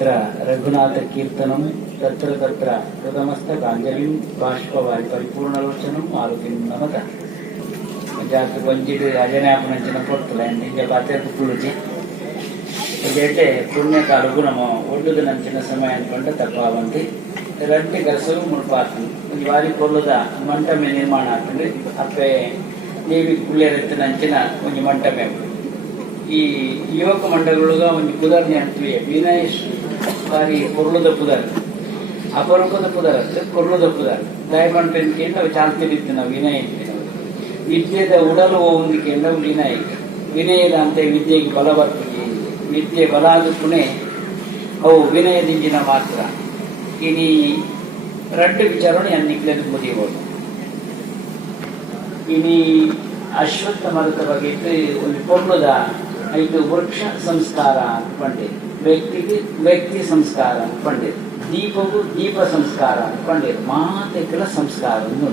यत्र रघुनाथ कीर्तनं तत्र तत्र कृतमस्तकाञ्जलिं बाष्पवारि परिपूर्णलोचनं मारुतिं नमतः. जाके बंजिड अजनापन ಕೊಡ್ತಲ್ಲ ನಿಮಗೆ ಪಾತೆ ಕುಕ್ಕುಳುಜಿ ಇದಕ್ಕೆ ಪುಣ್ಯ ಕಾಲಗೂ ನಮ್ಮ ಒಳ್ಳೆದು ನಂಚಿನ ಸಮಯ ಅನ್ಕೊಂಡು ತಪ್ಪಾವಂತಿ ರಂಟಿ ಕಲಸಲು ಮುಡ್ಪಾತು ಒಂದು ವಾರಿ ಕೊಲ್ಲದ ಮಂಟಮೆ ನಿರ್ಮಾಣ ಆಗ್ತದೆ ಅಪ್ಪೆ ದೇವಿ ಕುಳ್ಳೆರತ್ತ ನಂಚಿನ ಒಂದು ಮಂಟಮೆ ಈ ಯುವಕ ಮಂಡಲಗಳಗ ಒಂದು ಪುದರ್ನಿ ಅಂತೀವಿ ವಿನಯ್ ಬಾರಿ ಕೊರ್ಲದ ಪುದರ್ ಅಪರೂಪದ ಪುದರ್ ಅಷ್ಟೇ ಕೊರ್ಲದ ಪುದರ್ ದಯಮಂಟನ್ಗೆ ನಾವು ಚಾಲ್ತಿರಿತ್ತು ನಾವು ವಿನಯ್ ವಿದ್ಯೆದ ಉಡಲು ಹೋಗುವುದಕ್ಕೆ ವಿನಯ ವಿನಯದ ಅಂತ ವಿದ್ಯೆಗೆ ಬಲ ಬರ್ತದೆ. ವಿದ್ಯೆ ಬಲ ಆದಕ್ಕೂನೆ ಅವು ವಿನಯದಿಂದಿನ ಮಾತ್ರ. ಇನಿ ರಡ್ಡು ವಿಚಾರಣೆ ಅನ್ನಿಕ್ಲೆದು ಮುದಿಯಬಹುದು. ಇನಿ ಅಶ್ವತ್ಥ ಮರದ ಬಗ್ಗೆ ಒಂದು ಪೊರ್ಲದ 5 ವೃಕ್ಷ ಸಂಸ್ಕಾರ ಅಂತ ಪಂಡಿತ್, ವ್ಯಕ್ತಿಗೆ ವ್ಯಕ್ತಿ ಸಂಸ್ಕಾರ ಅಂತ ಪಂಡಿತ್, ದೀಪವು ದೀಪ ಸಂಸ್ಕಾರ ಅಂತ ಪಂಡಿತ್, ಮಾತೆಗಳ ಸಂಸ್ಕಾರ ಒಂದು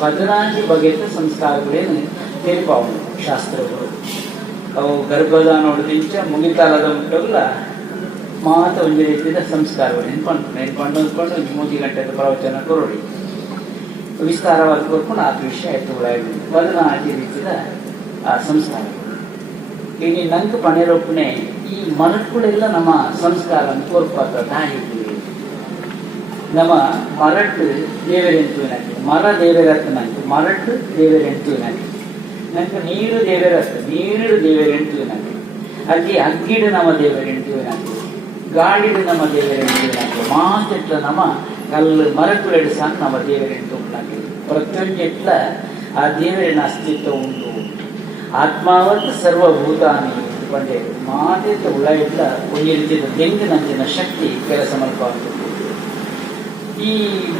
14 ಬಗೆಯ ಸಂಸ್ಕಾರಗಳೇನು ತಿಳಿಪಾವು ಶಾಸ್ತ್ರಗಳು. ಅವು ಗರ್ಭದ ನೋಡಿದಿಂಚ ಮುಗಿತಾಲದ ಮುಟ್ಟಲ್ಲ ಮಾತ ಒಂದು ರೀತಿಯ ಸಂಸ್ಕಾರಗಳು ನೆನ್ಪಂಡು ಮೂಜಿ ಗಂಟೆದ ಪ್ರವಚನ ಕೊರಡಿ ವಿಸ್ತಾರವಾದ ಕೊರ್ಕೊಂಡು 4 ವಿಷಯ ಆಯ್ತು 14 ರೀತಿಯ ಆ ಸಂಸ್ಕಾರಗಳು. ಈಗ ನಂಗೆ ಪಣಿರೋಪಣೆ ಈ ಮರಕ್ಕಳೆಲ್ಲ ನಮ್ಮ ಸಂಸ್ಕಾರ ಕೋರ್ಪಾತ್ರ ದಾರಿ ನಮ್ಮ ಮರಟ್ಟು ದೇವರೆಂತು ನನಗೆ ಮರ ದೇವರತ್ತ ನಂಗೆ ಮರಟ್ಟು ದೇವರೆಂತು ನನಗೆ ನಂಗೆ ನೀರು ದೇವರತ್ತ ನೀರು ದೇವರೆಂತು ನನಗೆ ಅಗ್ಗಿಡು ನಮ್ಮ ದೇವರೆಂತು ನನಗೆ ಗಾಳಿಡು ನಮ್ಮ ದೇವರೆಂತು ನನಗೆ ಮಾತೆಟ್ಲ ನಮ್ಮ ಕಲ್ಲು ಮರಕ್ಕುಳೆಡು ಸಹ ನಮ್ಮ ದೇವರೆಂಟು ನನಗೆ ಪ್ರತಿಯೊಂದೆಟ್ಲ ಆ ದೇವರಿನ ಅಸ್ತಿತ್ವ ಉಂಟು. ಆತ್ಮಾವತ್ ಸರ್ವಭೂತಾನಿ ಬಂದೆ ಮಾತೆಟ್ಲ ಉಳ ಇಟ್ಲ ಒಂದು ರೀತಿಯ ದೆಂಗಿನಂಚಿನ ಶಕ್ತಿ ಕೆಲಸ ಮಲ್ಪಾಗ್ತದೆ. ಈ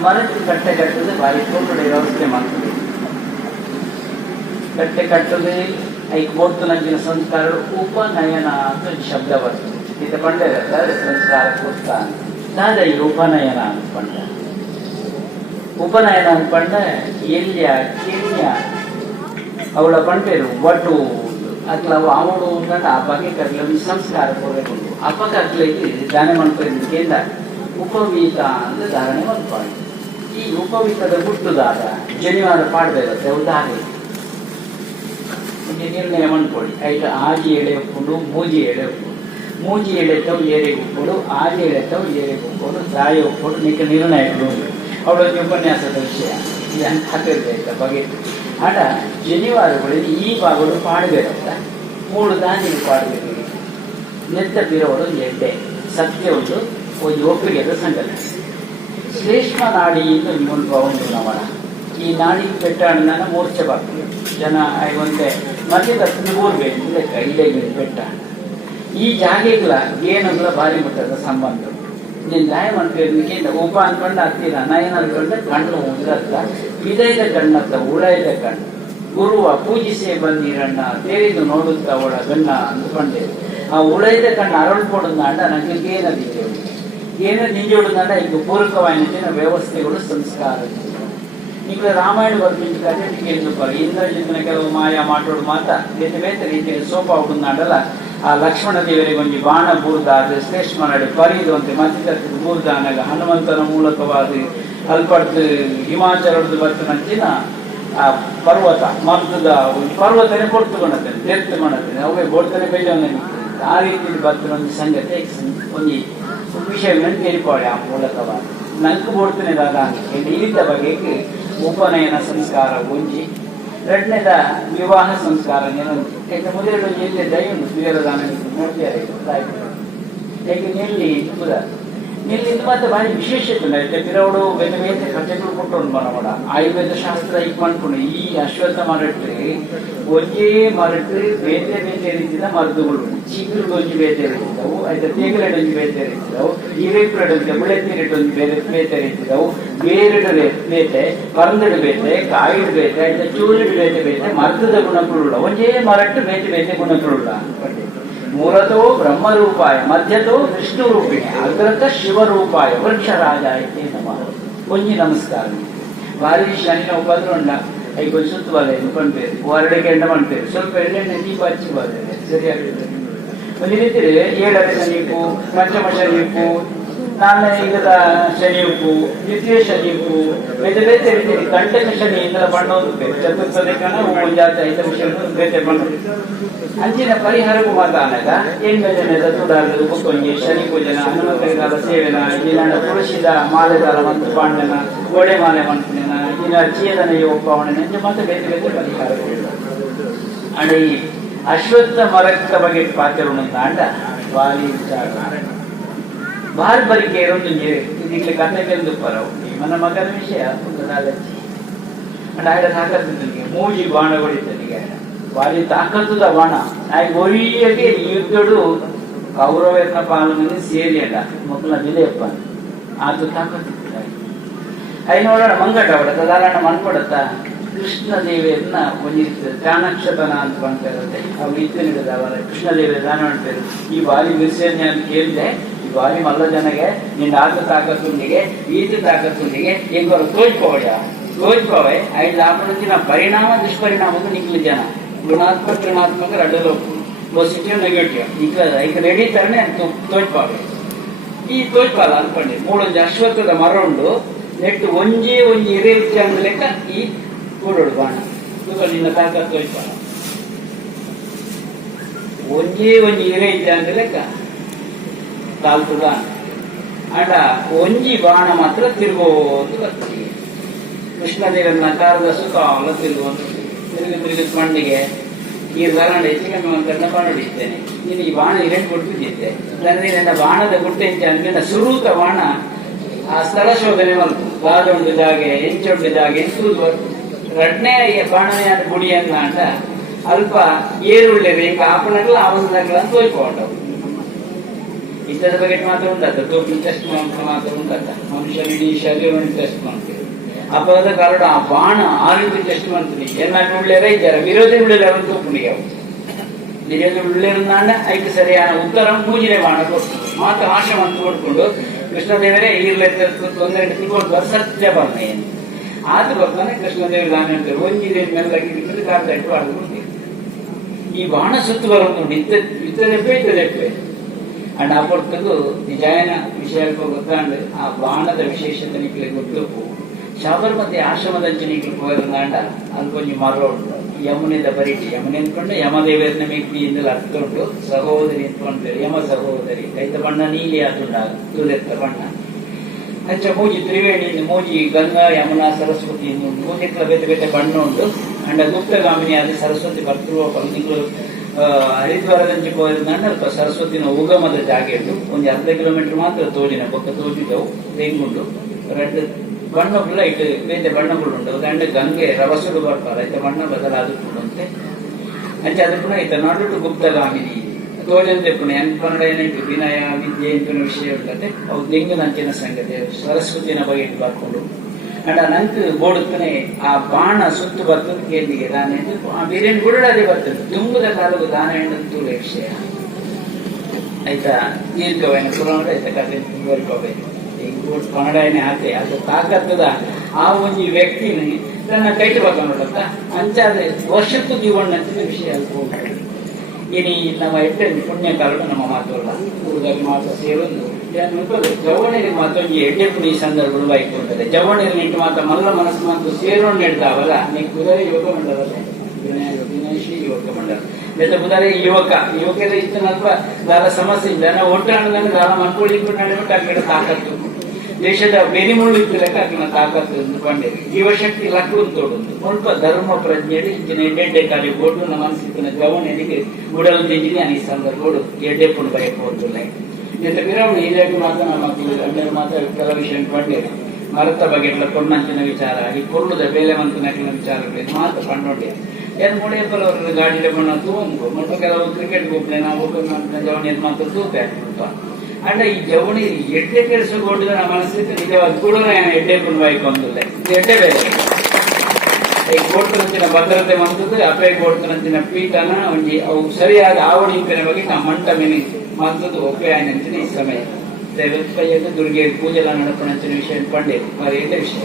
ಮರಕ್ಕೆ ಕಟ್ಟೆ ಕಟ್ಟದೆ ಬಾರಿ ತೋಟಡೆ ವ್ಯವಸ್ಥೆ ಮಾಡ್ತದೆ. ಕಟ್ಟೆ ಕಟ್ಟದೆ ಐಕ್ ಬೋರ್ತು ನಂಚಿನ ಸಂಸ್ಕಾರ ಉಪನಯನ ಅಂತ ಒಂದು ಶಬ್ದ ಬರ್ತದೆ. ಇದು ಪಂಡೆ ಸಂಸ್ಕಾರ ಕೊಡ್ತ ದಾದ ಈ ಉಪನಯನ ಅಂತ ಪಂಡ ಉಪನಯನ ಅಂತ ಪಂಡ ಎಲ್ಯ ಕೆನ್ಯ ಅವಳ ಪಂಟೇರು ಒಟ್ಟು ಅತ್ಲ ಅವಳು ಉಂಟು ಆ ಬಗೆ ಕಟ್ಲ ಒಂದು ಸಂಸ್ಕಾರ ಕೊಡಬೇಕು. ಅಪ್ಪ ಕಟ್ಲಿಕ್ಕೆ ದಾನೆ ಮಾಡ್ಕೊಂಡು ಕೇಂದ್ರ ಉಪವೀತ ಅಂದ್ರೆ ಧಾರಣೆ ಮಾಡ್ಕೊಳ್ಳಿ. ಈ ಉಪವೀತದ ಹುಟ್ಟುದಾಗ ಜನಿವಾರ ಪಾಡ್ದಿರುತ್ತೆ ಉದಾಹರಣೆ ನಿರ್ಣಯ ಮಾಡ್ಕೊಳ್ಳಿ. ಆಯ್ತು ಆಜಿ ಎಳೆ ಉಪ್ಕೊಂಡು ಮೂಜಿ ಎಳೆ ಉಪ್ಕೊಂಡು ಮೂಜಿ ಎಳೆತ್ತವು ಏರಿಗೆ ಉಪ್ಕೊಂಡು ಆಜಿ ಎಳೆತ್ತವು ಏರಿಗೆ ಉಪ್ಕೊಂಡು ದಾಯಿ ಉಪ್ಕೊಂಡು ನಿಕ್ಕೆ ನಿರ್ಣಯಗಳು ಅವಳೊಂದು ಉಪನ್ಯಾಸದ ವಿಷಯ ಇದನ್ನು ಹಾಕಿರ್ಬೇಕು ಬಗೆ ಆಟ ಜನಿವಾರಗಳಲ್ಲಿ ಈ ಭಾಗಗಳು ಪಾಡ್ಬೇಕಂತ 3 ದಾನಿ ಪಾಡ್ಬೇಕು. ನೆತ್ತ ಬಿರೋಡು ಎಡ್ಡೆ ಸತ್ಯ ಒಂದು ಒಪ್ಪಿಗೆದ ಸಂಗತಿ ಶ್ಲೇಷ್ಮ ನಾಡಿ ಮುಲ್ಪ ಒಂದು ನವಣ ಈ ನಾಡಿ ಪೆಟ್ಟಾಣ ಮೂರ್ಛೆ ಬರ್ತದೆ ಜನ ಒಂದೇ ಮಧ್ಯದ ಮೂರ್ಬೇಕು ಲೆಕ್ಕ ಇಲ್ಲೇ ಪೆಟ್ಟಾಣ ಈ ಜಾಗೆಗಳ ಏನಂದ್ರೆ ಭಾರಿ ಮಟ್ಟದ ಸಂಬಂಧ. ನೀನು ದಾಯ ಮಾಡ್ತಿರ್ಲಿಕ್ಕೆ ಉಪ ಅನ್ಕೊಂಡು ಆಗ್ತೀರ ನಯನ ಅನ್ಕೊಂಡೆ ಕಣ್ಣು ಉದ್ರತ್ತ ವಿದಯದ ಕಣ್ಣತ್ತ ಉಳಯದ ಕಣ್ಣು ಗುರುವ ಪೂಜಿಸೇ ಬಂದಿರಣ್ಣ ತೇರಿದು ನೋಡುತ್ತಾ ಒಳ ಗಣ್ಣ ಅಂದ್ಕೊಂಡೆ ಆ ಉಳಯದ ಕಣ್ಣು ಅರಳ್ಕೊಡೋದಾಂಡ ನನಗೆ ಏನದಿದೆ ಏನೋ ನಿಂಜೋಡುದಾಂಡ ಈಗ ಪೂರಕವಾದ ವ್ಯವಸ್ಥೆಗಳು ಸಂಸ್ಕಾರ. ಈಗ ರಾಮಾಯಣ ಬರ್ತಿಂತಾರೆ ಇಂದ್ರಜಿತನ ಕೆಲವು ಮಾಯ ಮಾತಾಡು ಮಾತ ಬೇರೆ ಬೇರೆ ರೀತಿಯಲ್ಲಿ ಸೋಪ ಹುಡುದಾಂಡಲ್ಲ ಆ ಲಕ್ಷ್ಮಣ ದೇವರಿಗೆ ಒಂದು ಬಾಣ ಬೂರ್ದಾದ ಶ್ಲೇಷ್ಮ ನಡಿ ಪರಿದು ಅಂತೆ ಮತ್ತೆ ಬೂರ್ದಾನಾಗ ಹನುಮಂತನ ಮೂಲಕವಾದ ಅಲ್ಪಡ್ದು ಹಿಮಾಚಲದ ಬರ್ತನಂಚಿನ ಆ ಪರ್ವತ ಮರ್ದದ ಒಂದು ಪರ್ವತನೇ ಕೊಡ್ತುಕೊಂಡತ್ತೇನೆ ತೆರ್ತುಕೊಂಡತ್ತೇನೆ ಅವೇ ಬೋಡ್ತಾನೆ ಬೇಜಾನೆ ಆ ರೀತಿ ಬರ್ತಿರೋ ಒಂದು ಸಂಗತಿ ಒಂದು ವಿಷಯಗಳನ್ನು ತಿಳ್ಕೊಳ್ಳಿ. ಆ ಮೂಲಕವಾಗಿ ನಂಗೆ ಬೋಡ್ತಾನೆ ದಾದ ಈ ರೀತಿಯ ಬಗೆಗೆ ಉಪನಯನ ಸಂಸ್ಕಾರ ಒಂಜಿ ಎರಡನೇದ ವಿವಾಹ ಸಂಸ್ಕಾರ ಏನೊಂದು ಯಾಕೆ ಮೊದಲು ಎಲ್ಲಿ ದೈವನು ವೀರದಾನ ನೋಡ್ತಾರೆ ಯಾಕೆ ನೆಲ್ಲಿ ಪುರ ನೆಲ್ಲಿಂದ ಮತ್ತೆ ಭಾರಿ ವಿಶೇಷತೆ ಐತೆ ಪಿರವಡು ಬೇರೆ ಬೇರೆ ಕಥೆಗಳು ಕೊಟ್ಟರು ಮನವಡ ಆಯುರ್ವೇದ ಶಾಸ್ತ್ರ ಈಗ ಮಾಡ್ಕೊಂಡು ಈ ಅಶ್ವತ್ಥ ಮರಟ್ರಿ ಒಂಜೇ ಮರಟ್ರಿ ಬೇರೆ ಬೇರೆ ರೀತಿಯ ಮರುದುಗಳು ಚಿಗುರು ಒಂಜಿ ಬೇರೆ ರೀತಿದವು ಆಯ್ತು ತೇಗಲೆಡ್ ಒಂಜಿ ಬೇರೆ ರೀತಿದವು ಹಿರೇಪುರಡಂತೆ ಬುಳೆತೀರೆಡ್ ಒಂಜಿ ಬೇರೆ ಬೇರೆ ರೀತಿದವು ಬೇರೆಡು ಬೇತೆ ಪರಂದಡು ಬೇತೆ ಕಾಯಿಡು ಬೇತೆ ಆಯ್ತು ಚೂರಿಡು ಬೇತೆ ಬೇತೆ ಮರ್ದದ ಗುಣಗಳುಳ್ಳ ಒಂಜೇ ಮರಟ್ಟು ಬೇತೆ ಬೇತೆ ಗುಣಗಳುಳ್ಳ ಮೂಲತೋ ಬ್ರಹ್ಮರೂಪಾಯ ಮಧ್ಯತೋ ವಿಷ್ಣು ರೂಪಿಣಿ ಅಗ್ರತ ಶಿವರೂಪಾಯ ವೃಕ್ಷರಾಜಾಯ ನಮಃ ಒಂಜಿ ನಮಸ್ಕಾರ. ಭಾರಿ ಶನಿನ ಉಪದ್ರ ಉಂಡ ಐದು ಸುತ್ತು ಬಲ ಪಂಪೇರು ಹೊರಡೆಗೆ ಎಂಡ ಮಾಡ್ತೇವೆ ಸ್ವಲ್ಪ ಎಣ್ಣೆ ದೀಪ ಹಚ್ಚಿ ಬರ್ತೇವೆ ಸರಿಯಾಗಿರ್ತದೆ. ಒಂದು ರೀತಿ 7ನೇ ಶನಿ ಉಪ್ಪು, ಪಂಚಮ ಶನಿ ಉಪ್ಪು, 4ನೇ ಯುಗದ ಶನಿ ಉಪ್ಪು, ದ್ವಿತೀಯ ಶನಿ ಉಪ್ಪು, ಬೇರೆ ಬೇರೆ ರೀತಿಯಲ್ಲಿ ಕಂಟಕ ಶನಿ ಇದರ ಬಣ್ಣ ಒಂದು ಬೇರೆ, ಚತುರ್ಥದ ಕಣ ಜಾತಿ 5 ವಿಷಯ ಬೇರೆ ಬಣ್ಣ. ಅಂಚಿನ ಪರಿಹಾರಕ್ಕೂ ಮಾತಾನಾಗ ಎಂಗಜನದ ತುಡಾರು ಬುಕ್ಕೊಂಜಿ ಶನಿ ಪೂಜನ ಹನುಮಂತರಿಗಾಲ ಸೇವೆನ ಇಲ್ಲಿನ ತುಳಸಿದ ಮಾಲೆಗಾಲ ಮಂತ್ರ ಪಾಂಡನ ಗೋಡೆ ಮಾಲೆ ಮಂತ್ರನ ಇಲ್ಲಿನ ಚೀದನ ಒಪ್ಪವಣ ಮತ್ತೆ ಬೇರೆ ಬೇರೆ ಪರಿಹಾರಗಳು ಅಡಿ ಅಶ್ವತ್ಥ ಮರಕ್ಕ ಬಗ್ಗೆ ಪಾತ್ರ ಅಂಡ ವಾಲಿ ಬಾರ್ ಬರಿಕೆ ಇರೋದು ಇದಕ್ಕೆ ಕಥೆ ಕೆಂದು ಪರವು ನನ್ನ ಮಗನ ವಿಷಯ ನಾಲಚ್ಚಿ ಅಂಡ್ ಆಯ್ಡ ತಾಕತ್ತಿಗೆ ಮೂಜಿ ಬಾಣ ಹೊಡಿತನಿಗೆ ವಾಲಿ ತಾಕತ್ತದ ಬಾಣ ಆಯ್ಕೆ ಒರಿಯಗೆ ಯುದ್ಧಡು ಕೌರವನ ಪಾಲನೆ ಸೇರಿ ಅಲ್ಲ ಮಕ್ಕಳ ಬಿಲೆಯಪ್ಪ ಅದು ತಾಕತ್ತು ಅಯ್ಯ ನೋಡೋಣ ಮಂಗಟ ಹೊಡತ ದಾರಾಣ ಮನ್ಕೊಡತ್ತ ಕೃಷ್ಣ ದೇವಿಯನ್ನ ಒಂದಿರ್ತದೆ ಚಾಣಕ್ಷತನ ಅಂತ ಬಂದಿರುತ್ತೆ ಅವ್ರು ಇತ್ತಿನಿಡದ ಅವರ ಕೃಷ್ಣ ದೇವಿಯ ದಾನ ಅಂತಾರೆ ಈ ವಾಲಿ ವಿಸರ್ಜನೆ ಅಂತ ಕೇಳಿದೆ ಈ ವಾಲಿ ಮಲ್ಲ ಜನಗೆ ನಿನ್ನ ಆತ ತಾಕತ್ತುಂಡಿಗೆ ಈತ ತಾಕತ್ತುಂಡಿಗೆ ಹೆಂಗವರು ತೋಚ್ಕೋವೆ ಐದು ಲಾಭನ ಪರಿಣಾಮ ದುಷ್ಪರಿಣಾಮದ ನಿಕ್ಲಿ ಜನ ಗುಣಾತ್ಮಕ ಋಣಾತ್ಮಕ ಅಡ್ಡಲು ಪಾಸಿಟಿವ್ ನೆಗೆಟಿವ್ ಈಗ ರೆಡಿ ತರನೇ ತೋಚ್ಪಾವೆ ಈ ತೋಚ್ಪಾಲ ಅನ್ಕೊಂಡಿ 3 ಅಶ್ವತ್ಥದ ಮರ ಉಂಡು ನೆಟ್ಟು ಒಂಜಿ ಇರೆ ಅಂದ ಲೆಕ್ಕ ಈ ಕೂಡೋಡು ಬಾಣ ನಿನ್ನ ತಾಕತ್ತು ತೋಚ್ಪಾಲ ಒಂಜಿ ಇರೆ ಅಂದ ಲೆಕ್ಕ ತಾಲ್ತದ ಅಂಡ ಒಂಜಿ ಬಾಣ ಮಾತ್ರ ತಿರುಗೋದು ಬರ್ತೀವಿ ಕೃಷ್ಣದೇವನ ಕಾರದ ಸುಖ ತಿರುಗುವಂತ ತಿರುಗಿ ಮಣ್ಣಿಗೆ ಈ ಬರಣ ಹೆಚ್ಚಿಗೆ ಒಂದು ಬಾಣ ಹೊಡಿಸ್ತೇನೆ ನೀನು ಈ ಬಾಣ ಇರೆಂಟು ಕೊಡ್ತಿದ್ದೆ ನನ್ನ ಬಾಣದ ಗುಟ್ಟೆ ಅಂತ ಸುರೂತ ಬಾಣ ಆ ಸ್ಥಳ ಶೋಧನೆ ಮಲ್ತು ಗಾದೊಂದು ಜಾಗೆ ಎಂಚೊಂದು ಜಾಗೆ ಎಂತೂದು ರಡ್ನೆ ಬಾಣನೆ ಗುಡಿಯನ್ನ ಅಂಡ ಅಲ್ಪ ಏರುಳ್ಳೆ ಬೇಕು ಆಪಣಗಳ ಆವರಣಗಳ ತೋಯ್ಕೊಂಡವು ಇಷ್ಟದ ಬಗ್ಗೆ ಮಾತ್ರ ಉಂಟತ್ತ ತೋಪಿ ಟೆಸ್ಟ್ ಮಾತ್ರ ಉಂಟತ್ತ ಮನುಷ್ಯನಿಡೀ ಶರೀರವನ್ನು ಟೆಸ್ಟ್ ಮಾಡ್ತೀವಿ ಅಪದ ಕಾರಣ ಆ ಬಾಣ ಆ ರೀತಿ ಟೆಸ್ಟ್ ಮಾಡ್ತೀನಿ ಎಲ್ಲ ಉಳ್ಳೇರ ಇದ್ದಾರೆ ವಿರೋಧಿ ಉಳ್ಳೇರ ತೋಪುಣಿಗೆ ಅವು ವಿರೋಧಿ ಉಳ್ಳೇರಂದಾಂಡ ಐದು ಸರಿಯಾದ ಉತ್ತರ ಮೂಜಿನೇ ಬಾಣ ಕೊಟ್ಟು ಮಾತ್ರ ಆಶೆ ಅಂತ ಕೊಡ್ಕೊಂಡು ಕೃಷ್ಣದೇವರೇ ಇರ್ಲೆತ್ತ ತೊಂದರೆ ತಿಳ್ಕೊಂಡು ಸತ್ಯ ಬರ್ನೆ ಆದ್ರೂ ಬರ್ತಾನೆ ಕೃಷ್ಣದೇವ ದಾನ ಹೇಳ್ತಾರೆ ಒಂಜಿದೆ ಮೇಲೆ ಕಾಲ ಇಟ್ಟು ಆಡ್ಕೊಂಡು ಈ ಬಾಣ ಸುತ್ತು ಬರೋದು ಇತ್ತದೆಪ್ಪೆ ಅಂಡ್ ಆ ಪೊರ್ತದು ನಿಜಾಯನ ವಿಷಯಕ್ಕೆ ಗೊತ್ತಾಂಡು ಆ ಬಾಣದ ವಿಶೇಷತೆ ನಿಕ್ಲೆ ಗೊತ್ತು ಶಬರ್ಮತಿ ಆಶ್ರಮದಂಚನಿಗೆ ಹೋದಂಡ ಅಲ್ಲಿ ಕೊಂಚ ಮರ ಉಂಟು ಯಮುನೆದ ಬರೀಟಿ ಯಮುನೆ ಅಂದ್ಕೊಂಡು ಯಮದೇವರನ್ನ ಮೇಕ್ಬಿಯಿಂದಲೇ ಅರ್ಥ ಉಂಟು ಸಹೋದರಿ ಅಂದ್ಕೊಂಡ್ರೆ ಯಮ ಸಹೋದರಿ ಕೈತ ಬಣ್ಣ ನೀಲಿ ಆದುಂಡ ತುಲೆತ್ತ ಬಣ್ಣ ಅಂಚ ಮೂಜಿ ತ್ರಿವೇಣಿ ಮೂಜಿ ಗಂಗಾ ಯಮುನಾ ಸರಸ್ವತಿ ಮೂಜಿಕ್ಕ ಬೇತೆ ಬೇತೆ ಬಣ್ಣ ಉಂಟು ಅಂಡ ಗುಪ್ತಗಾಮಿನಿ ಆದ ಸರಸ್ವತಿ ಬರ್ತಿರುವ ತಿಂಗಳು ಹರಿದ್ವಾರದಂಚೆ ಹೋದಂಡ ಸರಸ್ವತಿನ ಉಗಮದ ಜಾಗೆ ಉಂಟು ಒಂದು ಅರ್ಧ ಕಿಲೋಮೀಟರ್ ಮಾತ್ರ ತೋಜಿನ ಪಕ್ಕ ತೋಜಿದವು ತೆಂಗುಂಟು ರೆಡ್ ಬಣ್ಣ ಲೈಟ್ ಬೇರೆ ಬಣ್ಣಗಳುಂಟು ದಂಡ ಗಂಗೆ ರವಸುಡು ಬರ್ತಾರೆ ಐತೆ ಬಣ್ಣ ಬದಲಾದುಂಟಂತೆ ಅಂಚೆ ಅದು ಪುನಃ ಐತೆ ನಾಡು ಗುಪ್ತಗಾಮಿನಿ ತೋಜಂತೆ ಪುನಃ ಕನ್ನಡ ಏನಾಯ್ತು ವಿನಯ ವಿದ್ಯೆ ಅಂತ ವಿಷಯ ಉಂಟತೆ ಅವು ತೆಂಗಿನಂಚಿನ ಸಂಗತಿ ಸರಸ್ವತಿನ ಬಗ್ಗೆ ಬರ್ಕೊಂಡು ಅಂಡ ನಂಗೆ ಬೋಡುತ್ತನೆ ಆ ಬಾಣ ಸುತ್ತು ಬರ್ತದೆ ಕೇಂದಿಗೆ ದಾನ ಬೇರೆ ಗುಡಾದೆ ಬರ್ತದೆ ತುಂಬದ ಕಾಲವು ದಾನ ಎನ್ನುವುದು ವಿಷಯ ಆಯ್ತಾ ದೀರ್ಘವೈನ ಪುರಾಣ ಆಯ್ತಾ ಕಥೆ ಬರ್ಕೋಬೇಕು ಕನ್ನಡನೇ ಆತೆ ಅದು ತಾಕತ್ತದ ಆ ಒಂದು ವ್ಯಕ್ತಿನ ತನ್ನ ಕೈಟ್ ಬರ್ಕೊಂಡ ಅಂಚಾದ್ರೆ ವರ್ಷಕ್ಕೂ ಜೀವನ ವಿಷಯ ಇನಿ ನಮ್ಮ ಎಟ್ಟೆ ಪುಣ್ಯ ಕಾರಣ ನಮ್ಮ ಮಾತುಲ್ಲ ಊರಿಗೆ ಮಾತ್ರ ಸೇರೊಂದು ಜವಣರಿಗೆ ಮತ್ತೊಂದು ಎಡ್ಡೆ ಪುಡಿ ಸಂದರ್ಭಗಳು ಬೈಕೊಂಡರೆ ಜವಣರಿಗೆ ನಿಂತು ಮಾತ್ರ ಮಲ್ಲ ಮನಸ್ಸು ಮಾತ್ರ ಸೇರೋಣ ಇಡ್ತಾವಲ್ಲ ನೀ ಕುದುರೆ ಯೋಗ ಮಂಡಲಲ್ಲ ವಿನಾಶಿ ಯುವಕ ಮಂಡಲ ಬೇರೆ ಕುದುರೆ ಯುವಕರ ಇಷ್ಟ ಅಲ್ಪ ದಾರ ಸಮಸ್ಯೆ ಇಲ್ಲ ನಾವು ಒಟ್ಟಾಣದಲ್ಲಿ ದಾರ ಮನ್ಕೊಳ್ಳಿಕ್ಕೆ ನಡೆಬಿಟ್ಟು ಆ ಕಡೆ ತಾಕತ್ತು ದೇಶದ ಬೆನಿಮುಳ್ಳು ಲೆಕ್ಕ ಹಾಕಿನ ತಾಕತ್ತು ಕಂಡಿರಿ ಜೀವಶಕ್ತಿ ಲಕ್ಳು ತೋಡುದು ಸ್ವಲ್ಪ ಧರ್ಮ ಪ್ರಜ್ಞೆಯಲ್ಲಿ ಇಂಚಿನ ಎಡ್ಡೆ ಕಾಲಿ ಗೋಡು ನಮ್ಮ ಮನಸ್ಸಿನ ಗವಣಿಗೆ ಗುಡಲು ತೆಂಜಿನಿ ಅನಿ ಸಂದರ್ಭಗಳು ಎಡ್ಡೆ ಪುಡ್ ಬಯಕ್ ಹೋದಿಲ್ಲ ಇಂಥ ಬಿರವಣಿ ಇದಾಗಿ ಮಾತ್ರ ನಮ್ಮ ಗಂಡರ ಮಾತ್ರ ಕೆಲವು ವಿಷಯ ಕಂಡಿರಿ ಮರತ ಬಗ್ಗೆ ಕೊಣ್ಣಂಚಿನ ವಿಚಾರ ಈ ಕೊರ್ಲುದ ಬೇಲೆ ಮಂತಿನ ವಿಚಾರಗಳು ಮಾತ್ರ ಕಂಡೋಡಿ ಏನ್ ಮುಡಿಯಪ್ಪರ ಅವ್ರ ಗಾಡಿಲೆ ಬಣ್ಣ ತೂಂಬು ಮತ್ತು ಕೆಲವು ಕ್ರಿಕೆಟ್ ಹೋಗ್ತೇನೆ ನಾವು ಜವಣಿ ಮಾತ್ರ ತೂತೆ ಅಂಡ ಈ ಜವಣಿ ಎಡ್ಡೆ ಕೆಡಿಸಿಕೊಂಡು ನಮ್ಮ ಮನಸ್ಸಿಗೆ ನಿಜವಾದ ಕೂಡ ಎಡ್ಡೆ ಪುಣ್ವಾಯ್ಕು ಅಂದಿಲ್ಲ ಎಡ್ಡೆ ಬೇರೆ ಗೋಡ್ತನಂಚಿನ ಭದ್ರತೆ ಮಂತದ್ದು ಅಪೇ ಗೋಡ್ತನಂಚಿನ ಪೀಠನ ಒಂಜಿ ಅವು ಸರಿಯಾದ ಆವಡಿಂಪಿನ ಬಗ್ಗೆ ನಮ್ಮ ಮಂಟ ಮೇಲೆ ಮಂತದ್ದು ಒಪ್ಪೆ ಆಯ್ನಂಚಿನ ಈ ಸಮಯ ದೈವತ್ಪಯ್ಯದ ದುರ್ಗೆ ಪೂಜೆಲ್ಲ ನಡಪಣಂಚಿನ ವಿಷಯ ಪಂಡೆ ಮರಿ ಎಡ್ಡೆ ವಿಷಯ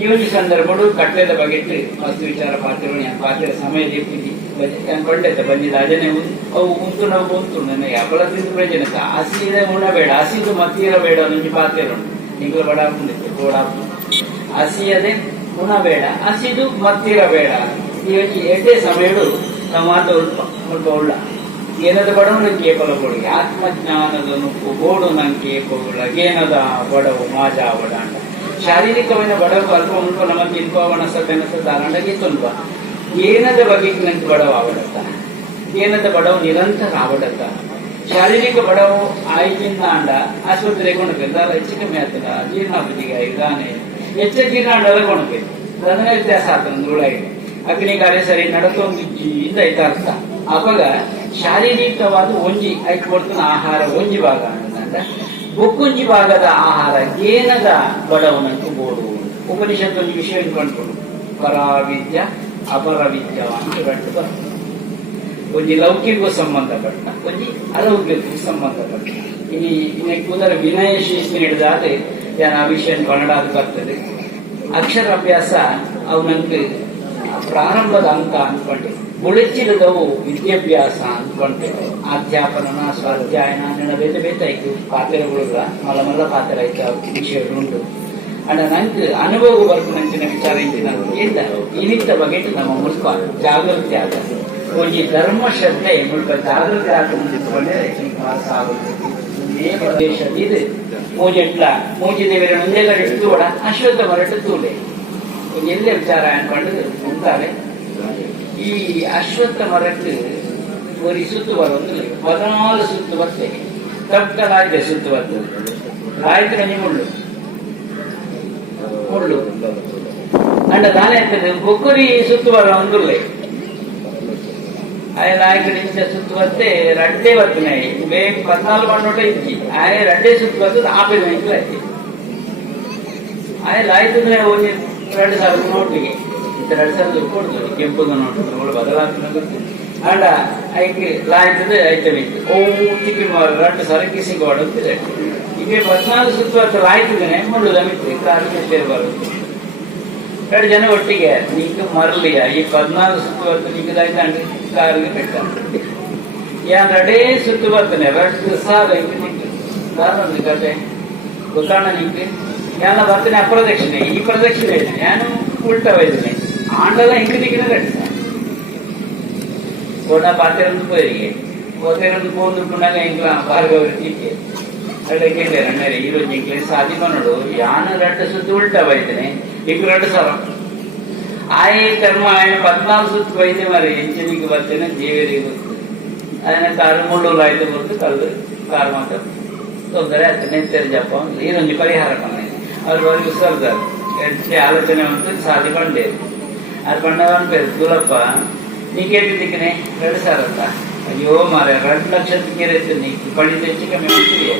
ಈ ಒಂದು ಸಂದರ್ಭಗಳು ಕಟ್ಟೆದ ಬಗ್ಗೆ ಮಸ್ತು ವಿಚಾರ ಪಾತ್ರ ಸಮಯ ಇರ್ತಿದ್ದಿ ಪಂಡಿತ ಬಂದಿದ್ದ ಅದೇನೆ ಅವು ಕುಂತು ನಾವು ಕುಂತು ನನಗೆ ಹಬ್ಬಳ ತಿಂದು ಪ್ರಯೋಜನ ಹಸಿದ ಉಣಬೇಡ ಹಸಿದು ಮತ್ತಿರಬೇಡ ನುಂಜಿ ಪಾತ್ರ ಉಂಟು ನಿಂಗಳು ಬಡ ಹಾಕೊಂಡಿತ್ತು ಗೋಡ ಹಸಿಯದೆ ಉಣಬೇಡ ಹಸಿದು ಮತ್ತಿರಬೇಡ ಎಡ್ಡೆ ಸಮಯಗಳು ನಾವು ಮಾತು ಸ್ವಲ್ಪ ಉಳ್ಳ ಏನದ ಬಡವು ನಂಗೆ ಪಲಗೊಳಿಗೆ ಆತ್ಮಜ್ಞಾನದ ನುಪ್ಪು ಗೋಡು ನಂಗೆ ಪೊಗಳ ಏನದ ಬಡವು ಮಾಜಾ ಬಡ ಅಂತ ಶಾರೀರಿಕమైన ಬಡವು ಅಲ್ಪ ಮುಲ್ಪ ನಮ್ಮ ತಿನ್ಕೋವಣ ಸತ್ಯನಸದಾರಂಡಗೆ ತುಂಬ ಏನದ ಬಗ್ಗೆ ನಂಗೆ ಬಡವು ಆವಡತ್ತ ಏನದ ಬಡವು ನಿರಂತರ ಆವಡತ್ತ ಶಾರೀರಿಕ ಬಡವು ಆಯ್ತಿಂದ ಅಂಡ ಆಸ್ಪತ್ರೆಗೆ ಕೊಂಡ್ಬೇಕು ಹೆಚ್ಚು ಕಮ್ಮಿ ಆಗ್ತದ ಜೀರ್ಣಾಪತಿಗೆ ಇದಾನೆ ಹೆಚ್ಚು ಜೀರ್ಣ ಅಂಡಲ್ಲ ಕೊಂಡ್ಬೇಕು ಅದನ್ನ ವ್ಯತ್ಯಾಸ ಆಗ್ತದೆ ನುಳಾಗಿ ಅಗ್ನಿ ಕಾರ್ಯ ಸರಿ ನಡತೊಂದಿಜ್ಜಿ ಇಂದ ಐತ ಅರ್ಥ ಅವಾಗ ಶಾರೀರಿಕವಾದ ಒಂಜಿ ಐಕ್ ಕೊಡ್ತಾನ ಆಹಾರ ಒಂಜಿ ಭಾಗ ಅನ್ನಂದ್ರೆ ಬೊಕ್ಕೊಂಜಿ ಭಾಗದ ಆಹಾರ ಏನದ ಬಡವನಂತೂ ಬೋಡು ಉಪನಿಷತ್ ಒಂದು ವಿಷಯ ಕಂಡ್ಕೊಂಡು ಪರಾವಿದ್ಯ ಅಪರವಿದ್ಯ ಅಂತ ಗಂಟು ಒಂಜಿ ಲೌಕಿಕಗೂ ಸಂಬಂಧಪಟ್ಟ ಒಂಜಿ ಅಲೌಕಿಕಕ್ಕೂ ಸಂಬಂಧಪಟ್ಟ ಇನ್ನೇ ಕೂದರ ವಿನಯ ಶಿಸ್ತು ಹಿಡಿದಾದ್ರೆ ಆ ವಿಷಯ ಕನ್ನಡ ಅದು ಬರ್ತದೆ ಅಕ್ಷರ ಅಭ್ಯಾಸ ಅವನಂತೆ ಪ್ರಾರಂಭದ ಅಂಕ ಅನ್ಕೊಂಡೆ ಮುಳೆಚ್ಚಿರದವು ವಿದ್ಯಾಭ್ಯಾಸ ಅನ್ಕೊಂಡೆ ಅಧ್ಯಾಪನ ಸ್ವಾಧ್ಯಾಯನ ನನ್ನ ಬೇತೆ ಬೇತಾಯ್ತು ಪಾತ್ರಗಳು ಮಲ್ಲ ಮಲ್ಲ ಪಾತ್ರ ಆಯ್ತು ವಿಷಯಗಳುಂಟು ಅಂಡ ನಂಗೆ ಅನುಭವ ಬರ್ಕು ನಂಚಿನ ವಿಚಾರ ಇದ್ದಿನ ಎಂದ ಇನಿತ್ತ ಬಗ್ಗೆ ನಮ್ಮ ಮುಲ್ಪ ಜಾಗೃತಿ ಆಗ ಒಂಜಿ ಧರ್ಮ ಶ್ರದ್ಧೆ ಮುಲ್ಪ ಜಾಗೃತಿ ಆಗಿಕೊಂಡೆ ಪಾಸ್ ಆಗುತ್ತೆ ಪ್ರದೇಶ ಇದು ಮೂಜೆಟ್ಲ ಮೂಜಿ ದೇವರ ಮುಂದೆಲ್ಲ ಇಟ್ಟು ಕೂಡ ಅಶ್ವತ್ಥ ಮರಟ್ಟು ತೂಲೆ ಎಲ್ಲೇ ವಿಚಾರ ಅನ್ಕೊಂಡು ಉಂಟಾರೆ ಈ ಅಶ್ವತ್ಥ ಮರಕ್ಕೆ ஒரு ಸುತ್ತು ಬರೋದು 14 ಸುತ್ತು ಬರ್ತೇನೆ ತಪ್ಪಲಾಯ್ದೆ ಸುತ್ತು ಬರ್ತದೆ ಆಯ್ತು ಕಣ್ಣಿ ಮುಳ್ಳು ಅಂಡ ದಾನೆ ಆಗ್ತದೆ ಬೊಕ್ಕರಿ ಸುತ್ತು ಬರೋ ಅಂದುರ್ಲೆ ಆಯ ನಾಯಕ ನಿಮಿಷ ಸುತ್ತು ಬರ್ತೇ ರಡ್ಡೆ ಬರ್ತನೆ ಬೇಗ 14 ಬಣ್ಣೋಟ ಇಜ್ಜಿ ಆಯ ರಡ್ಡೆ ಸುತ್ತು ಬರ್ತದೆ ಆಪೆ ನೈಕ್ಲ ಆಯ್ತು ಆಯ ಆಯ್ತು ಒಂದು 2,000 ನೋಟಿಗೆ 2,000 ಕೊಡ್ತೀವಿ ಕೆಂಪುದ ನೋಟು ಬದಲಾಗ್ತದೆ ಅಂಡ ಐಕೆ ಲಾಯ್ತದೆ ಐತವಿತ್ತು ತಿಪ್ಪಿ 2,000 ಸಿಗೋಡುತ್ತಿದೆ ಈಗ 14 ಸುತ್ತು ಲಾಯ್ತಿದ್ದೇನೆ ಮುಳ್ಳುದ ಮಿತ್ರಿ ಕಾರಿಗೆ ಸೇರಿ ಬರುತ್ತೆ 2 ಜನ ಒಟ್ಟಿಗೆ ನಿಂಗೆ ಮರಲಿಯ ಈ 14 ಸುತ್ತು ನಿಂಗದಾಯ್ತು ಅಂಡ್ ಕಾರಿಗೆ ಕಟ್ಟ ಯಾನ್ ರಡೇ ಸುತ್ತು ಬರ್ತಾನೆ 2,000 ನಿಂಗೆ ದಾರೊಂದು ಕತೆ ಗೊತ್ತಾಣ ನಿಂಗೆ ಯಾನ ಬರ್ತಾನೆ ಅಪ್ರದಕ್ಷಿಣೆ ಈ ಪ್ರದಕ್ಷಿಣೆ ನಾನು ಉಲ್ಟ ವೈದ್ಯನೆ ಆಂಡಲ ಹಿಂಗೆ ದಿಕ್ಕಿನ ಕಟ್ಟಿಸ ಕೋಟ ಪಾತೆರಂದು ಪೋರಿಗೆ ಕೋತೆರಂದು ಪೋಂದು ಪುನಃ ಹಿಂಗ ಭಾರ್ಗವೃತ್ತಿಗೆ ಅಲ್ಲಕ್ಕೆ ರಣ್ಣರೆ ಈ రోజు ఇంగ్లీష్ సాధికొనడు యాన 2 సుత్తు ఉల్టా వైద్యనే ఇక 2,000 ఆయన కర్మ ఆయన 14 ಸುತ್ತು ವೈದ್ಯ మరి ಎಂಚಿನಿಗೆ ಬರ್ತೇನೆ ಜೀವರಿಗೆ ఆయన ಕಾರು ಮುಳ್ಳು ಆಯ್ತು ಬರ್ತು ಕಲ್ಲು ಕಾರು ಮಾತ್ರ ತೊಂದರೆ ಆಗ್ತದೆ ತೆರೆಜಪ್ಪ ಈ రోజు ಪರಿಹಾರ ಕೊನೆ ಅವ್ರು ಬರೀ ಉಸರ್ದಾರ ಎಷ್ಟೇ ಆಲೋಚನೆ ಉಂಟು ಸಾಧಿಕೊಂಡೇ ಅದು ಬಂಡವನ್ ಪೇರು ತುಲಪ್ಪ ನೀಕೇಟಿ ದಿಕ್ಕನೆ 2,000 ಅಂತ ಅಯ್ಯೋ ಮಾರ 2 ಲಕ್ಷಕ್ಕೆ ನೀ ಪಡಿದ ಹೆಚ್ಚು ಕಮ್ಮಿ ಮಾಡ್ತೀವಿ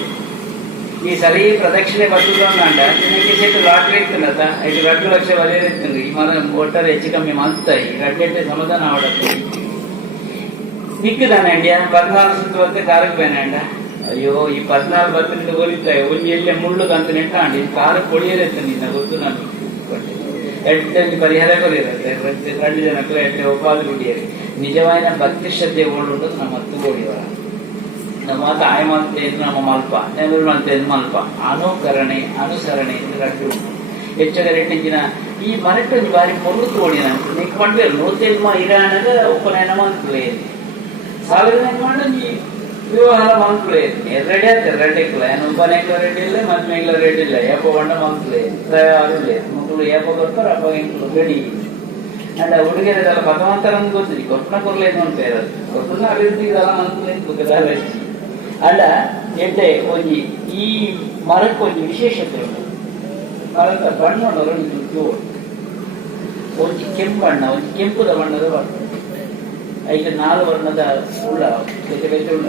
ಈ ಸರಿ ಪ್ರದಕ್ಷಿಣೆ ಬರ್ತದಂಡ ನಿನಗೆ ಸೆಟ್ ಲಾಟ್ರಿ ಇರ್ತನದ 2 ಲಕ್ಷ ವರೆ ಇರ್ತದೆ ಈ ಮರ ಒಟ್ಟಾರೆ ಹೆಚ್ಚು ಕಮ್ಮಿ ಮಾಡ್ತಾಯಿ 2 ಸಮಾಧಾನ ಆಡತ್ತೆ ನಿಕ್ಕದಾನೆ ಇಂಡಿಯಾ 14 ಸುತ್ತು ಬರ್ತೆ ಕಾರಕ್ಕೆ ಬೇನೆ ಅಂಡ ಅಯ್ಯೋ ಈ 14 ಬರ್ತನಿಂದ ಹೋಲಿತಾಯಿ ಒಂದು ಎಲ್ಲೇ ಮುಳ್ಳುಗಂತ ನೆಟ್ಟಾಂಡಿ ಕಾರು ಕೊಡಿಯಲಿರ್ತದೆ ನಿನ್ನ ಗೊತ್ತು ನಾನು ಎಡ್ಡಲ್ಲಿ ಪರಿಹಾರ ಕೊಡಿರುತ್ತೆ 2 ಜನಕ್ಕೆ ಎಡ್ಡೆ ಒಪ್ಪಾದ ಗುಡಿಯರಿ ನಿಜವಾದ ಭಕ್ತಿ ಶ್ರದ್ಧೆ ಓಡುಂಟು ನಮ್ಮ ಹತ್ತು ಗೋಡಿವರ ನಮ್ಮ ಮಾತು ಆಯ ಮಾಡ್ತೇನೆ ನಮ್ಮ ಮಲ್ಪ ನೆನರು ಮಾಡ್ತೇನೆ ಮಲ್ಪ ಅನುಕರಣೆ ಅನುಸರಣೆ ರಡ್ಡು ಹೆಚ್ಚದ ರೆಟ್ಟಿನ ಈ ಮರಟ್ಟೊಂದು ಬಾರಿ ಮುಳ್ಳು ತೋಡಿನ ನಿಕ್ ಮಾಡ್ಬೇಕು 150 ಇರಾಣದ ಉಪನಯನ ಮಾಡ್ಕೊಳ್ಳಿ ಸಾವಿರ ಮಾಡ ಈ ವಿವಾಹ ಮಾಡ್ಕೊಳ್ಳಿ ರೆಡಿ ಆಗ್ತದೆ ರೆಡ್ಡಿಕ್ಲ ಏನು ಉಪನಯಗಳ ರೆಡಿ ಇಲ್ಲ ಮದ್ಮೆಗಳ ರೆಡಿ ಇಲ್ಲ ಏಪ ಬಂಡ ಮಾಡ್ಕೊಳ್ಳಿ ತಯಾರು ಮಕ್ಕಳು ಏಪ ಬರ್ತಾರೆ ಅಪ್ಪ ಹೆಂಗ್ಳು ರೆಡಿ ಅಂಡ ಹುಡುಗಿಯರೆಲ್ಲ ಭಗವಂತರ ಗೊತ್ತಿದೆ ಕೊಟ್ಟನ ಕೊರ್ಲೇನು ಅಂತ ಇರೋದು ಕೊಟ್ಟನ ಅಭಿವೃದ್ಧಿ ಅನ್ಕೊಳ್ಳಿ ಅಂಡ ಎಡ್ಡೆ ಒಂಜಿ ಈ ಮರಕ್ಕೆ ಒಂದು ವಿಶೇಷತೆ ಉಂಟು ಮರಕ್ಕೆ ಬಣ್ಣ ಒಂಜಿ ಕೆಂಪು ಬಣ್ಣ ಒಂಜಿ ಕೆಂಪುದ ಬಣ್ಣದ ಬರ್ತದೆ ಐದು 4 ವರ್ಣದ ಉಳ್ಳ ಬೇತೆ ಬೇತೆ ಉಳ್ಳ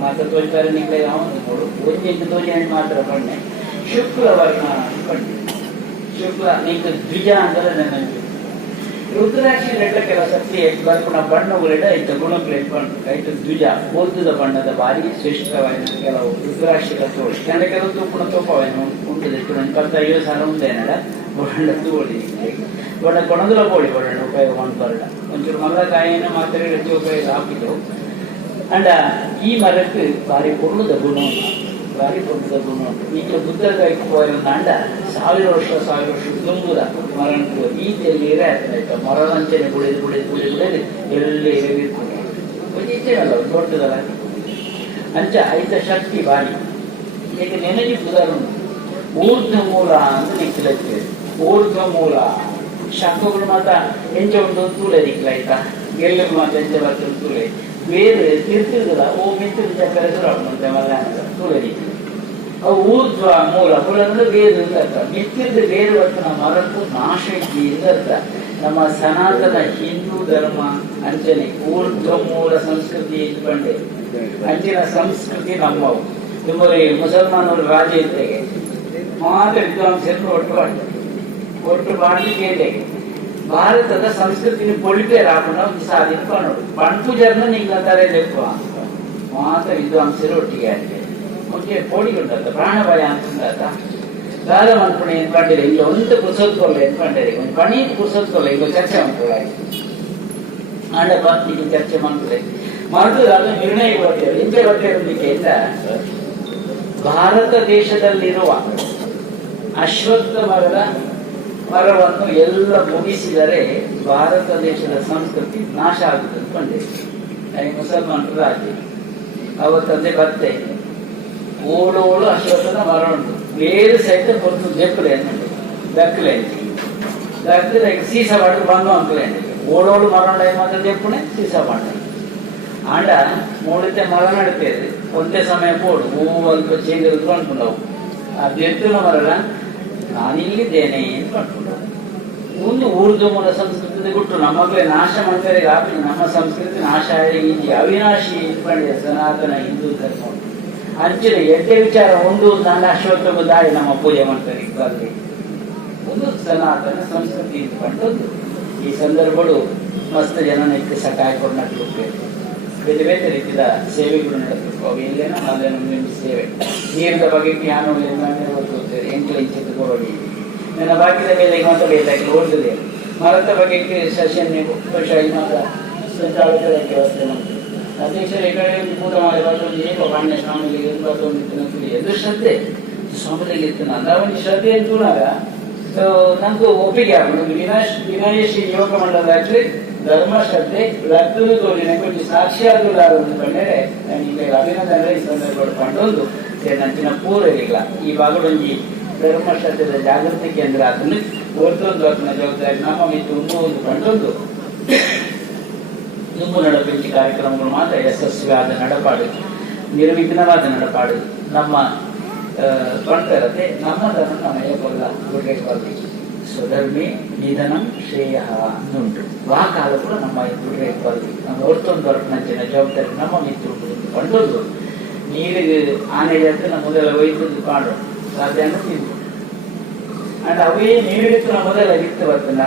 ಮಾತ್ರ ತೋರಿಸ್ತಾರೆ ನಿಂಗೆ ಯಾವುದು ನೋಡು ಒಂಜಿ ತೋಜಿ ಹಣ್ಣು ಮಾತ್ರ ಬಣ್ಣೆ ಶುಕ್ಲ ವರ್ಣ ಬಣ್ಣೆ ಶುಕ್ಲ ನಿಂಗೆ ದ್ವಿಜ ಅಂದರೆ ನನಗೆ ರುದ್ರಾಕ್ಷಿ ನೆಟ್ಟ ಕೆಲ ಸತ್ತಿ ಬರ್ಕೊಂಡ ಬಣ್ಣಗಳೆಡ ಐತ ಗುಣಗಳು ಐತ ದ್ವಿಜ ಓದುದ ಬಣ್ಣದ ಬಾರಿ ಶ್ರೇಷ್ಠವಾದ ಕೆಲವು ರುದ್ರಾಕ್ಷಿಗಳ ತೋಳು ಕೆಲ ಕೆಲವು ತೂಪುಣ ತೋಪವೇನು ಉಂಟು 25 ಸಾಲ ಉಂದೇನಡ ಬಣ್ಣ ತೋಳಿ ಕೊಣದುಲ ಪೋಡಿ ಬರೋಣ ಉಪಯೋಗ ಮಾಡ್ಬಾರ್ದ ಒಂಚೂರು ಮಲ್ಲ ಕಾಯಿನ ಮಾತ್ರ ಹೆಚ್ಚು ಉಪಯೋಗ ಹಾಕಿದ್ದು ಅಂಡ ಈ ಮರಕ್ಕೆ ಭಾರಿ ಪೊರ್ಣದ ಗುಣ ಉಂಟು, ಭಾರಿ ಪೊರ್ಣದ ಗುಣ ಉಂಟು. ಈಗ ಬುದ್ಧಗಾಯ್ಕೆ ಹೋದ ಅಂಡ 1000 ವರ್ಷ ತುಂಬುದ ಮರಕ್ಕೆ ಈಚೆಯಲ್ಲಿ ಆಯ್ತು ಮರದಂಚನೆ ಗುಳಿದು ಎಲ್ಲಿ ಇರ್ತದೆ ದೊಡ್ಡದಲ್ಲ ಅಂಚ ಐತ ಶಕ್ತಿ ಬಾರಿ ಈಗ ನೆನಜಿ ಉದಾಹರಣೆ ಊರ್ಧ್ವ ಮೂಲ ಅಂತ ನಿಕ್ಕಿಲತ್ತೇವೆ. ಊರ್ಧ್ವ ಮೂಲ ಶಂಕಗಳು ಮಾತ್ರ ಎಂಚ ಒಂದು ತೂಲೆ ನಿಕ್ಲಾಯ್ತಾ ಗೆಲ್ಲರು ಮಾತ್ರ ಎಂಚ ಬರ್ತದೆ ತೂಲೆ ಬೇರೆ ತಿರ್ತಿರ್ಗದ ಓ ಮಿತ್ತಿನ ಚಕ್ಕರೆ ಸುರಾಡ್ನಂತೆ ಮಲ್ಲ ತೂಲೆ ನಿಕ್ಲಿ ಅವು ಊರ್ಧ್ವ ಮೂಲ ಮೂಲ ಅಂದ್ರೆ ಬೇರು ಅರ್ಥ. ಮಿತ್ತಿರ್ದು ಬೇರು ಬರ್ತನ ಮರಕ್ಕೂ ನಾಶ ಇದ್ದಿ ಅರ್ಥ. ನಮ್ಮ ಸನಾತನ ಹಿಂದೂ ಧರ್ಮ ಅಂಚನೆ ಊರ್ಧ್ವ ಮೂಲ ಸಂಸ್ಕೃತಿ ಇಟ್ಕೊಂಡೆ ಅಂಚಿನ ಸಂಸ್ಕೃತಿ ನಮ್ಮವು. ತುಂಬರಿ ಮುಸಲ್ಮಾನರು ರಾಜ ಇದ್ದೆಗೆ ಮಾತ್ರ ವಿದ್ವಾಂಸರು ಒಟ್ಟು ಮಾಡಲಿಕ್ಕೆ ಭಾರತದ ಸಂಸ್ಕೃತಿನ ಪೊಳಿಪೇರ್ ಹಾಕೊಂಡು ಸಾಧಿನ ಕಾಣೋದು ಪಣ್ಪೂಜರ್ನ ನಿಂಗಂತಾರೆ ಲೆಕ್ಕ ಮಾತ್ರ ವಿದ್ವಾಂಸರು ಒಟ್ಟಿಗೆ ಆಗಿದೆ ಒಟ್ಟಿಗೆ ಪೋಡಿಗುಂಡತ್ತ ಪ್ರಾಣಭಯ ಅಂತಂದ ಗಾಲ ಮನ್ಪುಣಿ ಎನ್ಕೊಂಡಿರಿ ಇಲ್ಲ ಒಂದು ಕುಸೋದ್ಕೊಲ್ಲ ಎನ್ಕೊಂಡಿರಿ ಒಂದು ಪಣಿ ಕುಸೋದ್ಕೊಲ್ಲ ಈಗ ಚರ್ಚೆ ಮಾಡ್ಕೊಳ್ಳ ಆಂಡ ಬಾಕಿಗೆ ಚರ್ಚೆ ಮಾಡ್ತದೆ ಮಾಡಿದಾಗ ನಿರ್ಣಯ ಬರ್ತೇವೆ ಎಂಚೆ ಬರ್ತೇವೆ ಅಂತ ಭಾರತ ದೇಶದಲ್ಲಿರುವ ಅಶ್ವತ್ಥ ಮರವನ್ನು ಎಲ್ಲ ಮುಗಿಸಿದರೆ ಭಾರತ ದೇಶದ ಸಂಸ್ಕೃತಿ ನಾಶ ಆಗುತ್ತೆ ಅಂದ್ಕೊಂಡಿದೆ. ಮುಸಲ್ಮಾನರು ರಾಜ್ಯ ಅವತ್ತಂದೆ ಬತ್ತೆ ಓಡೋಳು ಅಶ್ವತ್ಥದ ಮರ ಉಂಟು ಬೇರೆ ಸಹಿತ ಕೊಟ್ಟು ದೆಕ್ಕಲೆ ದಕ್ಕಲೆ ದಕ್ಕಲೆ ಸೀಸ ಮಾಡಿ ಬಂದು ಅಂಕಲೆ ಓಡೋಳು ಮರ ಮಾತ್ರ ದೆಪ್ಪಣೆ ಸೀಸ ಮಾಡಿ ಆಂಡ ಮೂಡಿತೆ ಮರ ನಡ್ತೇವೆ ಒಂದೇ ಸಮಯ ಪೋಡು ಹೂವು ಅಲ್ಪ ಚೇಂಜ್ ಅನ್ಕೊಂಡವು ಆ ಬೆತ್ತನ ಮರಲ್ಲ ನಾನಿಲ್ಲಿದ್ದೇನೆ ಅಂತ ಅನ್ಕೊಂಡವು. ಒಂದು ಊರ್ಧ್ವ ಮೂಲ ಸಂಸ್ಕೃತಿ ಬಿಟ್ಟು ನಮ್ಮಗಳೇ ನಾಶ ಮಾಡ್ತಾರೆ ಆಗಿ ನಮ್ಮ ಸಂಸ್ಕೃತಿ ನಾಶ ಆಗಿ ಅವಿನಾಶಿ ಇಟ್ಕೊಂಡಿದೆ ಸನಾತನ ಹಿಂದೂ ಧರ್ಮ ಅಂಚಿನ ಎಡ್ಡೆ ವಿಚಾರ ಒಂದು ನನ್ನ ಅಶ್ವತ್ಥ ದಾಳಿ ನಮ್ಮ ಪೂಜೆ ಮಾಡ್ತಾರೆ ಅಲ್ಲಿ ಒಂದು ಸನಾತನ ಸಂಸ್ಕೃತಿ ಇಟ್ಕೊಂಡದ್ದು. ಈ ಸಂದರ್ಭಗಳು ಮಸ್ತ್ ಜನನಕ್ಕೆ ಸಹಾಯ ಕೊಡಬೇಕು ಬೇರೆ ಬೇರೆ ರೀತಿಯ ಸೇವೆಗಳು ನಡೆಸಬೇಕು. ಅವು ಎಲ್ಲೇನೋ ಅಲ್ಲೇನೋ ಸೇವೆ ನೀರಿನ ಬಗ್ಗೆ ಜ್ಞಾನ ಗೊತ್ತುತ್ತೇವೆ ಎಂಟು ಇಂಚಿದ್ದು ಕೊರೋಡಿ ನನ್ನ ಬಾಕಿದ ಮೇಲೆ ಮಾತ್ರ ಬೇಕಾಗಿ ಓಡಿದೆ ಮರದ ಬಗ್ಗೆ ಸಸ್ಯನ್ನೇ ಶಾಹಿ ಮಾತ್ರ ಸಂಚಾಲಕಕ್ಕೆ ವ್ಯವಸ್ಥೆ ಮಾಡ್ತೀವಿ. ಅಧ್ಯಕ್ಷರ ಈ ಕಡೆ ಪೂಜೆ ಮಾಡಿ ಬರ್ತೊಂದು ಏಕೋ ಬಾಣ್ಯ ಸ್ವಾಮಿಗಳಿಗೆ ಬರ್ತೊಂದು ಎದುರು ಶ್ರದ್ಧೆ ಸ್ವಾಮಿಗಳಿಗೆ ಇರ್ತಾನೆ ಅಂದ್ರೆ ಅವನಿಗೆ ಶ್ರದ್ಧೆ ಅಂತೂನಾಗ ನಮ್ಗೂ ಒಪ್ಪಿಗೆ ಆಗೋದು ವಿನಾಯಶ್ರೀ ಯೋಗ ಮಂಡಲ ಆಕ್ಚುಲಿ ಧರ್ಮ ಶ್ರದ್ಧೆ ರಕ್ತದ ತೋರಿನ ಕೊಂಚ ಸಾಕ್ಷಿಯಾಗುವುದಾರನ್ನು ಕಂಡರೆ ನನಗೆ ಅಭಿನಂದನೆ ಈ ಸಂದರ್ಭಗಳು ಕಂಡೊಂದು ನಂಚಿನ ಪೂರೈಲ್ಲ ಈ ಭಾಗದೊಂದು ಧರ್ಮ ಶ್ರದ್ಧೆಯ ಜಾಗೃತಿ ಕೇಂದ್ರ ಅದನ್ನು ಒತ್ತೊಂದು ಅದನ್ನ ಜವಾಬ್ದಾರಿ ನಮ್ಮ ಮಿತ್ತು ಒಂದು ಕಂಡೊಂದು ತುಂಬು ನಡಪಂಚಿ ಕಾರ್ಯಕ್ರಮಗಳು ಮಾತ್ರ ಯಶಸ್ವಿಯಾದ ನಡಪಾಡು ನಿರ್ವಿಘ್ನವಾದ ನಡಪಾಡು ನಮ್ಮ ಪಂಕರತೆ ನಮ್ಮ ಧರ್ಮ ನಮಗೆ ಬಲ್ಲ ದುರ್ಗೈಬಲ್ಲಿ ಸ್ವಧರ್ಮಿ ನಿಧನಂ ಶ್ರೇಯ ಅನ್ನುಂಟು ಆ ಕಾಲ ಕೂಡ ನಮ್ಮ ದುರ್ಗೈಬಲ್ಲಿ ನಮ್ಮ ಒರ್ತೊಂದು ಹೊರಟಿನ ಜವಾಬ್ದಾರಿ ನಮ್ಮ ಮಿತ್ರ ಕಂಡೊಂದು ನೀರಿಗೆ ಆನೆ ಜಾತ್ರೆ ಮೊದಲ ವೈದ್ಯದ್ದು ಕಾಡು ಸಾಧ್ಯ ತಿಂದು ಅಂಡ್ ಅವೇ ನೀರಿತ್ತು ಮೊದಲ ಇತ್ತು ಬರ್ತನ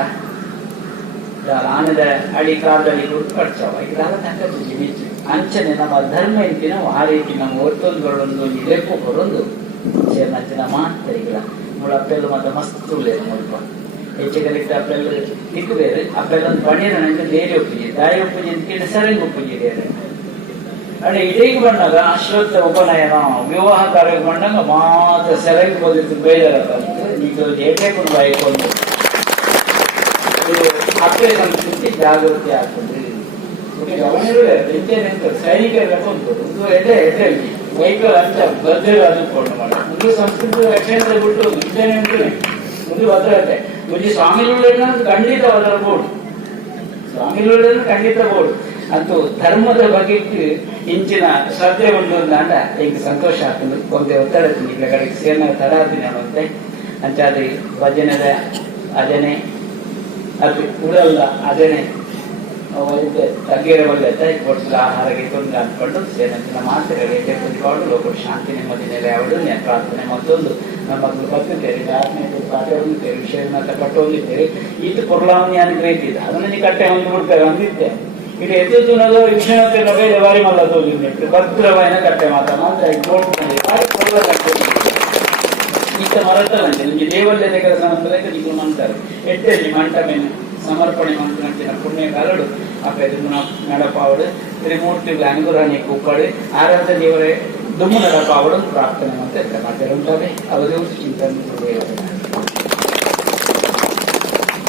ಆನೆದ ಅಡಿ ಕಾಲದಲ್ಲಿ ಕಟ್ಸವ ಇದೆಲ್ಲ ತನಕ ಮಿಚ್ಚು ಅಂಚನೆ ನಮ್ಮ ಧರ್ಮ ಎಂತಿ ನಾವು ಆ ರೀತಿ ನಮ್ಮ ಒತ್ತೊಂದು ಲೆಪ್ಪು ಬರೋದು ಸೇರ್ನಂಚಿನ ಮಾತರಿಗಳ ಮೂಲ ಅಪ್ಪೆಲ್ಲ ಮಾತ್ರ ಮಸ್ತ್ ಉಳ್ಳೇದು ಮುಲ್ಪ ಹೆಚ್ಚಿಗಲಿಟ್ಟ ಅಪ್ಪೆಲ್ಲ ತಿಕ್ಕು ಬೇರೆ ಅಪ್ಪೆಲ್ಲೊಂದು ಪಣೀರ ನಂಗೆ ಬೇರೆ ಒಪ್ಪಿಗೆ ದಾರಿ ಒಪ್ಪಿಗೆ ಅಂತ ಸರಂಗಿ ಒಪ್ಪಿಗೆ ಬೇರೆ ಅಡೆ ಇಡೀಗೆ ಬಂದಾಗ ಅಶ್ವತ್ಥ ಉಪನಯನ ವಿವಾಹ ಕಾರ್ಯ ಬಂದಾಗ ಮಾತ್ರ ಸರಂಗಿ ಹೋಗಿತ್ತು ಬೇಜಾರ ಈಗ ಏಕೆ ಕೂಡ ಆಯ್ಕೊಂಡು ಅಪ್ಪೆ ಸಂಸ್ಕೃತಿ ಜಾಗೃತಿ ಆಗ್ತದೆ. ಸೈನಿಕರ ಎಡೆ ಎಡೆಯಲ್ಲಿ ವೈಕಲ್ ಅಂತ ಗದ್ದೆಗಳು ಅದಕೊಂಡು ಮಾಡಿ ಒಂದು ಸಂಸ್ಕೃತಿ ರಕ್ಷಣೆ ಬಿಟ್ಟು ವಿಜ್ಞಾನ ಒಂದು ಭದ್ರತೆ ಮುಂಚೆ ಸ್ವಾಮಿಗಳು ಖಂಡಿತ ಬದಲಬಹುದು ಸ್ವಾಮಿಗಳು ಖಂಡಿತ ಬಹುದು ಅಂತೂ ಧರ್ಮದ ಬಗ್ಗೆ ಇಂಚಿನ ಶ್ರದ್ಧೆ ಉಂಟು ಅಂದ ಈಗ ಸಂತೋಷ ಆಗ್ತದೆ ಕೊಂದೆ ಒತ್ತಡ ಈಗ ಕಡೆಗೆ ಸೇನ ತಡ ಆಗ್ತೀನಿ ಅನ್ನುವಂತೆ ಅಂಚಾದಿ ಭಜನೆದ ಅಜನೆ ಅದು ಉಡಲ್ಲ ಅದೇನೆ ತಗ್ಗೇರೆ ಒಳ್ಳೆ ಕೊಡ್ಸಲ ಆಹಾರಕ್ಕೆ ತೊಂದರೆ ಅಂದ್ಕೊಂಡು ಸೇನಂಚಿನ ಮಾತುಗಳಿಗೆ ಕುಂತ್ಕೊಂಡು ಲೋಕ ಶಾಂತಿ ನೆಮ್ಮದಿ ನೆಲೆ ಅವಳು ಪ್ರಾರ್ಥನೆ ಮತ್ತೊಂದು ನಮ್ಮ ಮಕ್ಕಳು ಬರ್ತೇವೆ ಆತ್ಮೀಯತೆ ಪಾಠವೊಂದಿದ್ದೇವೆ ವಿಷಯನ ಕಟ್ಟೊಂದಿದ್ದೇವೆ ಇದು ಪುರ್ಲಾವಣಿ ಅನುಗ್ರಹಿಸಿದೆ ಅದನ್ನು ನೀ ಕಟ್ಟೆ ಹೊಂದ್ಬಿಡ್ತೇವೆ ಅಂದಿದ್ದೆ ಇದು ಎದ್ದು ನಗೋ ವಿಷಯತೆ ನಗೈದೆ ಬಾರಿ ಮಲ್ಲ ತೋಗಿಟ್ಟು ಭದ್ರವಾಯಿನ ಕಟ್ಟೆ ಮಾತ್ರ ಮಾತ್ರ ಈ ಇಷ್ಟ ಮರತವಂತೆ ನಿಮಗೆ ದೇವಲ್ಯದ ಕೆಲಸ ಅಂತ ನೀವು ಅಂತಾರೆ ಎಟ್ಟಲ್ಲಿ ಮಂಟ ಮೇಲೆ ಸಮರ್ಪಣೆ ಮಂತ್ರಂಚಿನ ಪುಣ್ಯ ಕಾಲಡು ಅಪ್ಪ ನಡಪಾವಡು ತ್ರಿಮೂರ್ತಿಗಳ ಅನುಗ್ರಹಣೆ ಕೂಕ್ಕಡು ಆರಾಧ ದೇವರೇ ದುಮ್ಮು ನಡಪಾವಡು ಪ್ರಾರ್ಥನೆ ಮತ್ತೆ ಮಾಡ್ತಾರೆ ಉಂಟಾವೆ ಅವರು ಚಿಂತನೆ